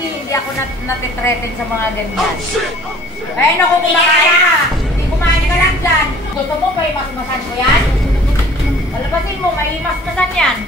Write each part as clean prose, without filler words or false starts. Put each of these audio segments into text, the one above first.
hindi ako natitreating sa mga ganyan. Kaya naku, kumakain ka. Hindi kumain ka lang dyan. Gusto mo, may mas-masan ko yan? Palabasin mo, may mas-masan yan.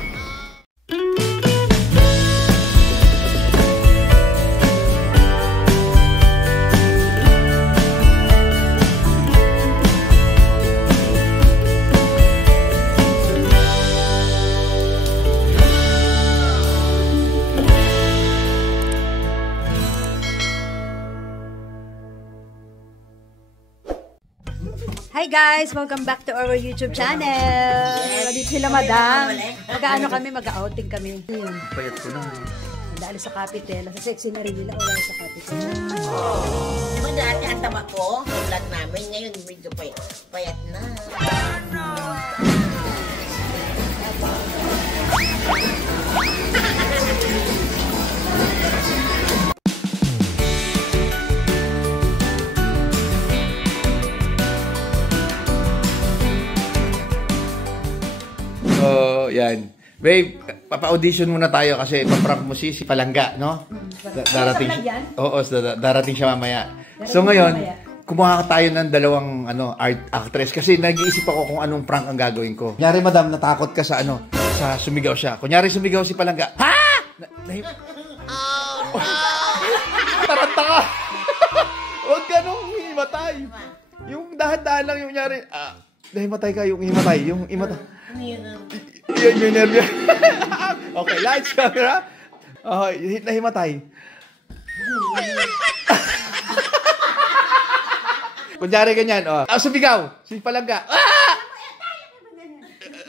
Hi guys! Welcome back to our YouTube channel! Dito sila madam. Mag-ano kami, mag-outing kami. Payat ko na. Dahil sa Capital. Sa sexy na rin nila. Wala sa Capital. Diba dati ang taba ko? Yung vlog namin. Ngayon medyo payat na. Yan. Babe, papa-audition muna tayo kasi paprank mo si Palangga, no? Darating siya. Oo, darating siya mamaya. So ngayon, kumuha tayo ng dalawang actress kasi nag-iisip ako kung anong prank ang gagawin ko. Kunyari, madam, natakot ka sa sa sumigaw siya. Kunyari, sumigaw si Palangga. Ha! Taranta ka! Huwag ka nung himatay. Yung dahan-dahan lang yung kunyari, nahimatay ka, yung himatay. Yung himatay. Yan yung nervyo. Okay, lights, camera. Okay, nahimatay. Kunyari ganyan, sumigaw, si Palangga.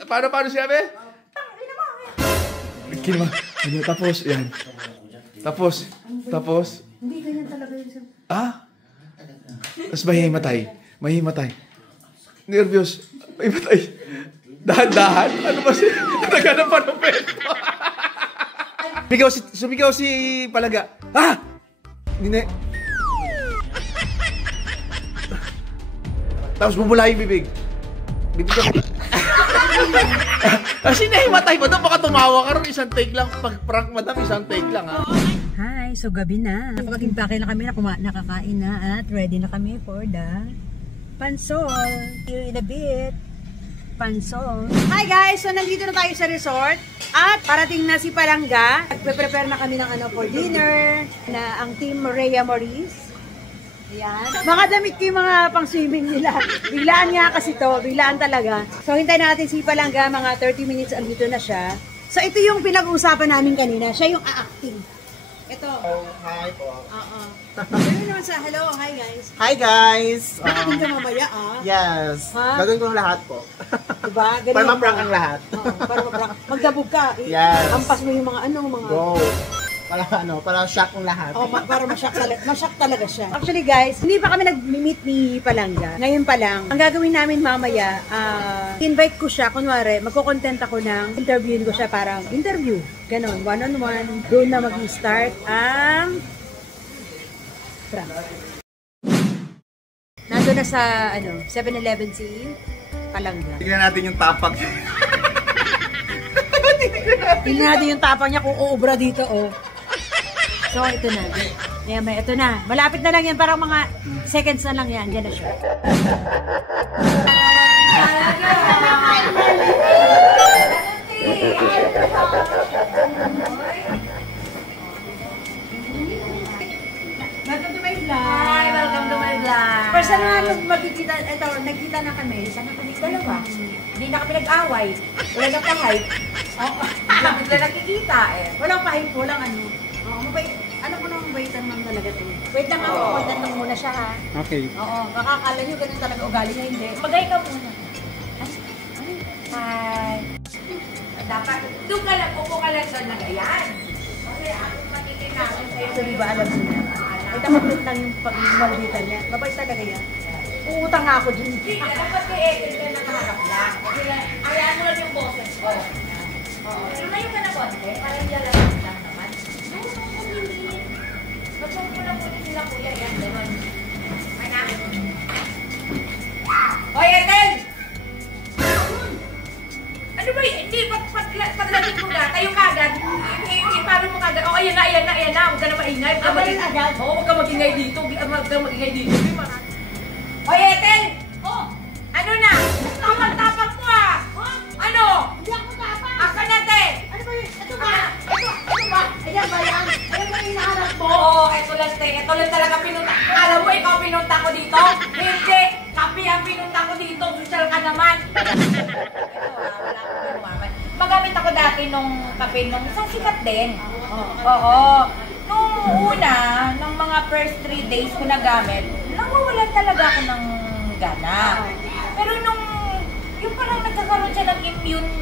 Paano sinabi? Tapos, yan. Tapos. Hindi ganyan talaga yun. Tapos mahimatay. Nervyos. Mahimatay. Dahan-dahan. Ano ba siya? Naghanap pa ng pento. Sumigaw si Palangga. Nine. Tapos bumula yung bibig. Bibig ako. Kasi nahimatay mo doon. Baka tumawa ka rin. Isang take lang. Pag prank, madam, isang take lang. Hi, so gabi na. Mag-impake na kami na nakakain na at ready na kami for the pansol. In a bit. Pansol. Hi guys! So nandito na tayo sa resort at parating na si Palangga. Nagpe-prepare na kami ng for dinner na ang team Rhea Maurice. Ayan. Mga damit ko yung mga pang-swimming nila. Biglaan nga kasi to. Biglaan talaga. So hintayin natin si Palangga. Mga 30 minutes andito na siya. So ito yung pinag-uusapan namin kanina. Siya yung a-acting. Ito. Hi po. Ano naman sa hello, hi guys. Hi guys. Acting ka mamaya Yes. Ha? Gagawin ko lahat po. Diba? Ganyan. Para ma-prank ang lahat. Para ma-prank. Magdabog ka. Yes. Hampas mo yung mga mga... Go. Para shock ang lahat. Para ma-shock talaga siya. Actually guys, hindi pa kami nag-meet ni Palangga. Ngayon pa lang. Ang gagawin namin mamaya, invite ko siya, kunwari, magko-content ako ng interviewin ko siya, parang interview. Ganon, one-on-one. Doon na mag-start ang prank. Nandun na sa 7-Eleven si Palangga. Tingnan natin yung tapak. Tingnan natin yung tapang niya kung uubra dito, So, ito na. Ayan, ito na. Malapit na lang yan. Parang mga seconds na lang yan. Diyan na siya. Welcome to my vlog. Hi, welcome to my vlog. First na nga magkikita, nagkita na kami. Sana kami Dalawa. Hindi na kami nag-away. Wala na pa-hype. Bigla nakikita Walang pa-hype, walang mabait. Ano ko nang mabaitan lang talaga to. Wait lang ako, mabaitan lang muna siya ha. Okay. Oo, makakala nyo ganun talaga ugali niya, hindi. Magay ka muna. Hi. Dapat, doon ka lang, upo ka lang doon. Ayan. Kasi ako patikin namin sa'yo. So, di ba alam niya? Ay, tamaplit lang yung pag-malitan niya. Mabait talaga yan. Uutang nga ako dun. Hindi, dapat kay Ethel ka nakaharap lang. Kaya mo lang yung boses ko. Lumayo ka na konti, parang lalabas lang naman. Pag-song ko lang po nila kuya, yan, gano'n. Manakit. Hoy, Ethel! Ano ba yun? Hindi, paglating mo ka, tayo kagad. Iparo mo kagad. Ayan na, huwag ka na maingay. Umalis agad. Oo, huwag ka magingay dito. Huwag ka magingay dito. Hoy, Ethel! Oh, Ano na? Tapang-tapang mo ah! Ano? hindi ako tapang. Asa na, te? Ano ba yun? Ito ba? Ito ba? Ayan ba yan? Ayan ba yung hinahanap mo? Oo, eto lang, te. Eto lang talaga pinunta. Alam mo, ikaw pinunta ko dito? Hindi! Kapi ang pinunta ko dito. Social ka naman. Wala akong ginawa. Magamit ako dati nung kape nung isang sikat din. Oo. Nung una, ng mga first 3 days ko nagamit, nawawalan talaga ako ng gana. Pero nung yung parang nagkakaroon siya ng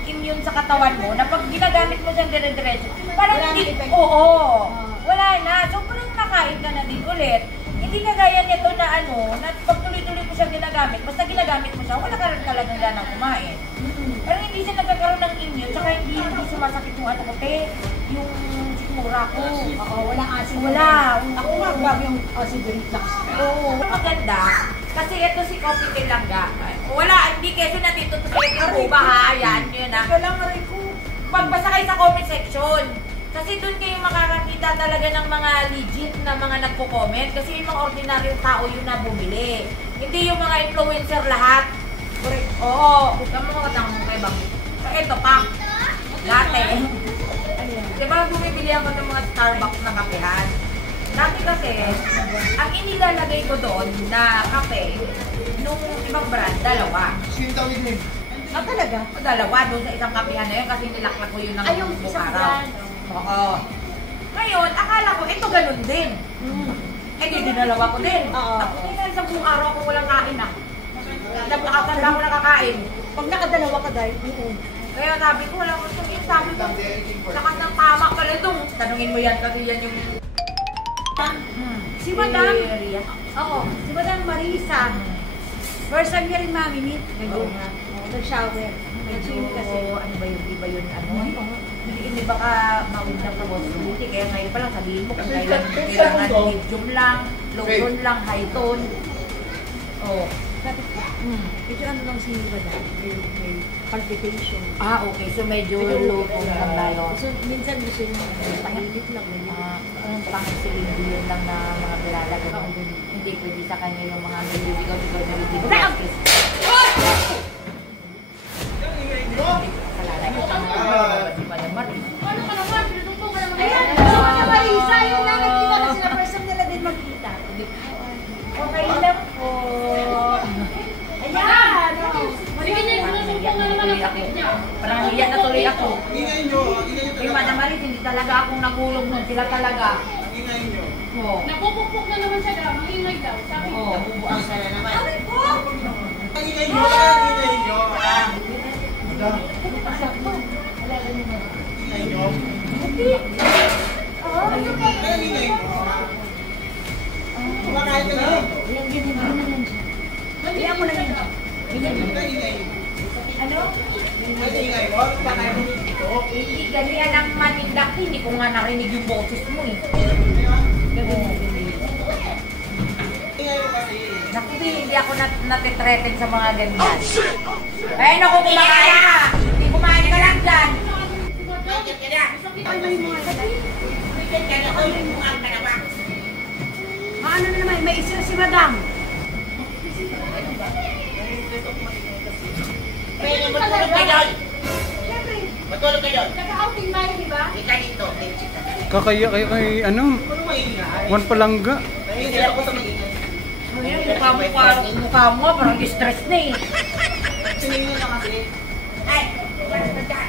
immune sa katawan mo, na pag ginagamit mo siya dire-diretso, parang Wala hindi, na effect. oo, wala na. So parang nakain ka na din ulit. Hindi na gaya nito na ano, na pag tuloy-tuloy mo siya ginagamit, basta ginagamit mo siya, wala ka rin talagang ganang kumain. Pero hindi siya nagkakaroon ng immune, tsaka hindi sumasakit yung ano ko, te, yung sikmura ko. Oo, walang asin. Wala. Ako nga, grabe yung acid reflux. Oo, maganda. Kasi ito si Coffee Tilangga. Wala, hindi kasi nandito to sa yung uba ha. Ayan, yun ha. Wala nga rin ko. Magbasa kayo sa comment section. Kasi doon kayo makakakita talaga ng mga legit na mga nagko-comment. Kasi yung mga ordinaryong tao yun na bumili. Hindi yung mga influencer lahat. Correct. Oo. Kamo mga tanong kay Bang. So, ito pa. Latte. Di ba bumibili ako ng mga Starbucks na kapehan? Dati kasi, ang inilalagay ko doon na kape, nung ibang brand, dalawa. Ah, talaga? O dalawa doon sa isang kapehan na yun kasi nilaklat ko yun ng Ay, yung isang araw. brand. Oo. Ngayon, akala ko, ito ganun din. Eh, di dinalawa ko din. Oo. Tapos na isang buong araw ako walang kain ah. Nakakanda ako nakakain. Pag nakadalawa ka dahil, Kaya sabi ko, wala ko tumingin. Sabi ko, lakas ng tama ka rin doon. Tanungin mo yan kasi yan yung... Si Madam, ako, si Madam Marisa, first time niya rin mamimit, nag-shower, nag-swim kasi. Ano ba yun? Iba yun, ano? Hindi baka mawid na sa possibility. Kaya ngayon pa lang sabihin mo kung kailangan medium lang, low tone lang, high tone. Oh. Ito ano lang si Madam, may palpitation. Ah, okay. So medyo low tone lang tayo. So, minsan gusto niya, pahilit lang, ganyan. Ang pang-silindi yun lang na mga bilalagay. Hindi pwede sa kanya yung mga nililigaw-ligaw na hindi practice. Ayan, gusto ko na Marisa, yung nakikita na sila, first time nila din magkita. Okay lang po. Ayan! Parang hiya na tuloy ako. Yung Madam Marit, hindi talaga akong nagulog nun. Sila talaga. Oo. Napupukpok na naman siya daw, maingay daw. Sabi ko, Oo. Nabubuang ka na naman. Ayan mo na yun. Ano? Hindi ganyan ang manindak. Hindi ko nga narinig yung boses mo eh. Naku, hindi ako natitreaten sa mga ganyan. Ay, naku, kumain ka! Hindi kumain ka lang dyan! Ano na naman, may isa si Madam. Pwede matulog ka doon. Siyempre, Matulog ka doon. nag-outing na yun, di ba? Ika dito. Kakaya kayo kay ano? Juan Palangga. Hindi ako sa mag-ingay. Mukha mo, parang distress na eh. Siningin na kasi. Ay, wala na dyan.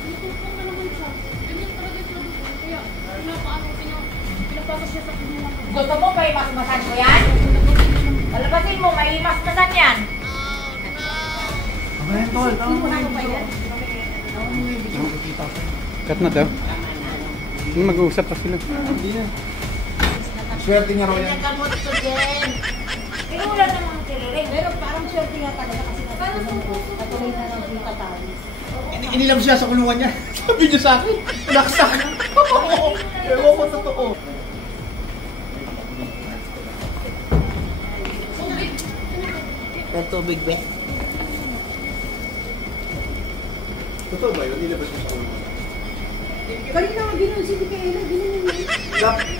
napupukpok na naman siya. Ganyan talaga siya doon. Kaya, pinapakas siya sa kinuha ko. Gusto mo ba imasmasan ko yan? Palabasin mo, may imasmasan yan. Cut na daw. Mag-uusap pa sila. Swerte niya raw yan. Nagamot ko din. Pero wala namang tiriring. Pero parang swerte nga talaga kasi natuloy na lang yung tatalis. Inilam siya sa kulungan niya. Sabi niya sa akin, naksak. Ewan ko totoo. May tubig, be. Totoo ba yun? Nilabas niya sa kulungan. Kanina nga gano'n, si Micaela, gano'n yun.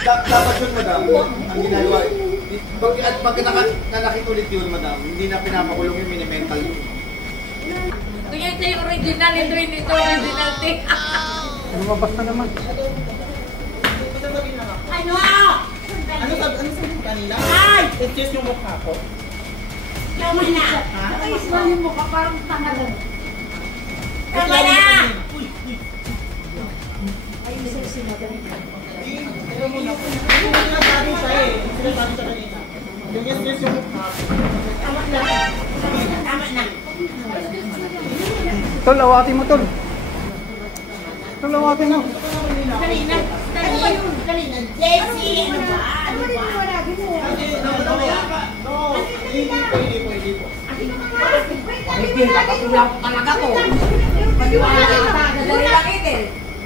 Dapat yun, madam. Ang ginagawa. At pag nanakit ulit yun, madam, hindi na pinapakulong yung mini-mental yun. Kuya, ito yung original, ito original thing. Lumabas na naman. Ano? Ano sabi mo kanina? Ay! It's yung mukha ko. Tama na! Nakaisma yung mukha, parang tanga lang. Tama na! Ay, isa sinabi. Sinasabi siya eh. Sinasabi siya kanina. Yung yung mukha ko. Tama na! Tama na! Tol, awatin mo, Tol. Tol, awatin mo. Kanina! Kanina, Jessie! Ano ba? Ano ba rin yung waragin mo? Hindi po. Pinapatulang ko talaga to. Maniwala ka. Dali lang, Ethel.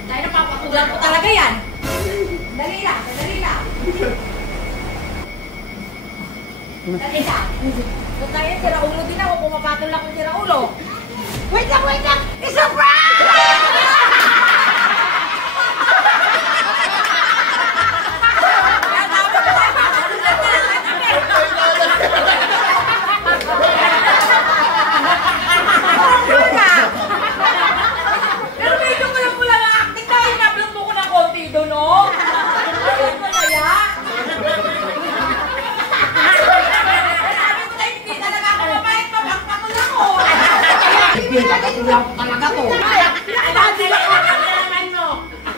Dahil napapatulang ko talaga yan. Dali lang, dali lang. Dali lang. Kung tayo, sira ulo din ako. Pumapatol ako sira ulo. Wait lang, wait lang! It's a prank! Pero medyo pula-pula na acting dahil na-vlog mo ko ng konti doon, no? Ayun mo kaya? Sabi ko tayo, hindi talaga ako mabait, mapagpatol ako. Pinapatulang ko talaga to. Pinapatulang ko naman mo.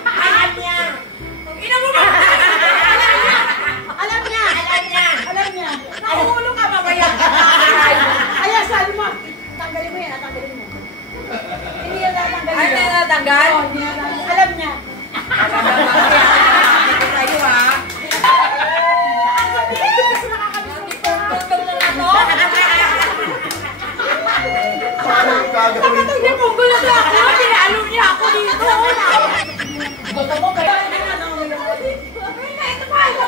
Alam niya. Ina mo ba? Alam niya! Alam niya. Alam niya! Nakulo ka mamaya. Kaya sabi mo, tanggalin mo yan, tanggalin mo. Hindi yan tatanggalin. Ay, natanggal? Oo, hindi yan tatanggalin. Alam niya. Alam naman kaya. Dito tayo, ha? Nakakabitong na nga to. Nakatag niya kung gulat na ako. Pinaalog niya ako dito. Gusto mo ba? Ito pa, ito pa.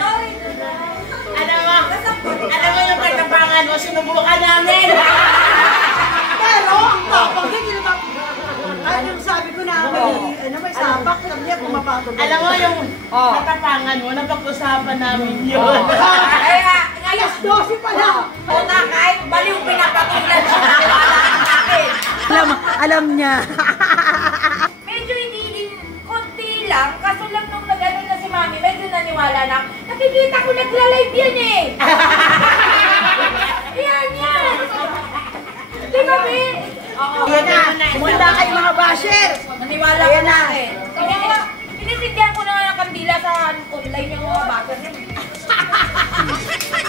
Sorry. Alam mo yung katapangan mo, sinubukan namin. Pero, tapang din, ano yung sabi ko na may sabak, sabi niya pumapatol. Alam mo yung Oh. katapangan mo, napag-usapan namin yun. Kaya, ngayon, 12 pa lang. Una, kahit baliw pinapatulan siya, wala sa akin. Alam niya. Medyo hindi din konti lang, kaso lang nung nag-ano na si Mami, medyo naniwala na, nakikita ko nagla-live yan eh. Yan. Di ba, Bi? Oo. Yan na, mula kayo mga basher. Maniwala ka na eh. Kaya, pinisigyan ko na nga ng kandila sa online yung mga bata niya.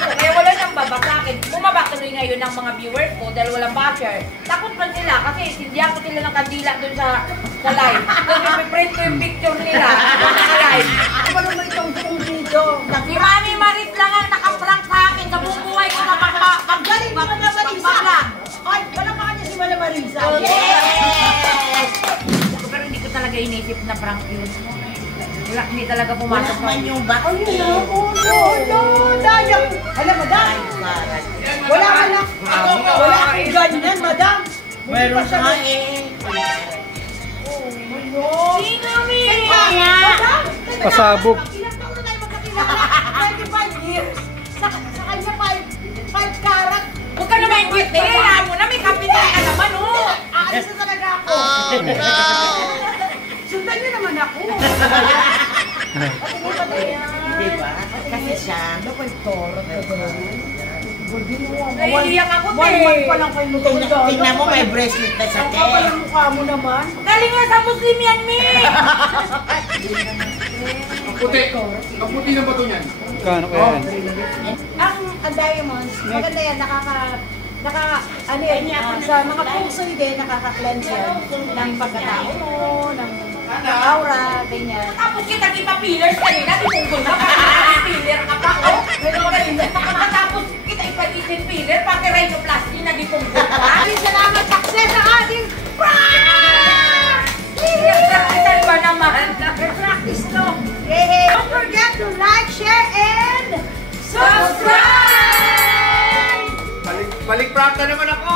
Kaya wala nang babasakit. Bumaba tuloy ngayon ng mga viewers ko dahil walang basher. Takot man sila kasi sindihan ko sila ng kandila dun sa live. Doon ipiprint ko yung picture nila sa live. Ano naman itong buong video? Si Mami Maris lang ang nakaprank sa akin sa buong buhay ko na Galing mo na Marisa. Ay, wala pa kanya si Mala Marisa. Yes! Pero hindi ko talaga inisip na prank yun. Wala, hindi talaga pumasok Man yung bakit. Dayang. Alam, madam. Wala ka na. Wala kang ganyan, madam. Meron siya eh. Sino, Mi? Madam. Pasabog. Ilang taon na tayo magkakilala? 25 years. Sa kanya 5 karat. Huwag ka naman yung kwit eh. Hayaan mo na, may kapital ka naman, oh. Aalis na talaga ako. Sundan niyo naman ako. Diba? Kasi siya. Naiiyak ako, te. 1 month pa lang kayo magkakilala. Tingnan mo, may bracelet na sa Kapal te. yung mukha mo naman. Galing nga sa Muslim yan, Mi. Ang puti ng bato niyan. Kano kaya yan? Ang diamonds, maganda yan, ano yan, sa mga pusoy din, nakaka-cleanse yan ng pagkatao mo, ng aura, ganyan. Tapos kita ipa-pillars kanina, tinunggol ka pa. Piller ka pa, oh. Tapos kita ipa-isin filler, pati rhinoplasty na ditunggol ka. Maraming salamat, success sa ating prank! Nagkakitan ba naman? Practice to. Don't forget to like, share, and subscribe! Balik prank na naman ako!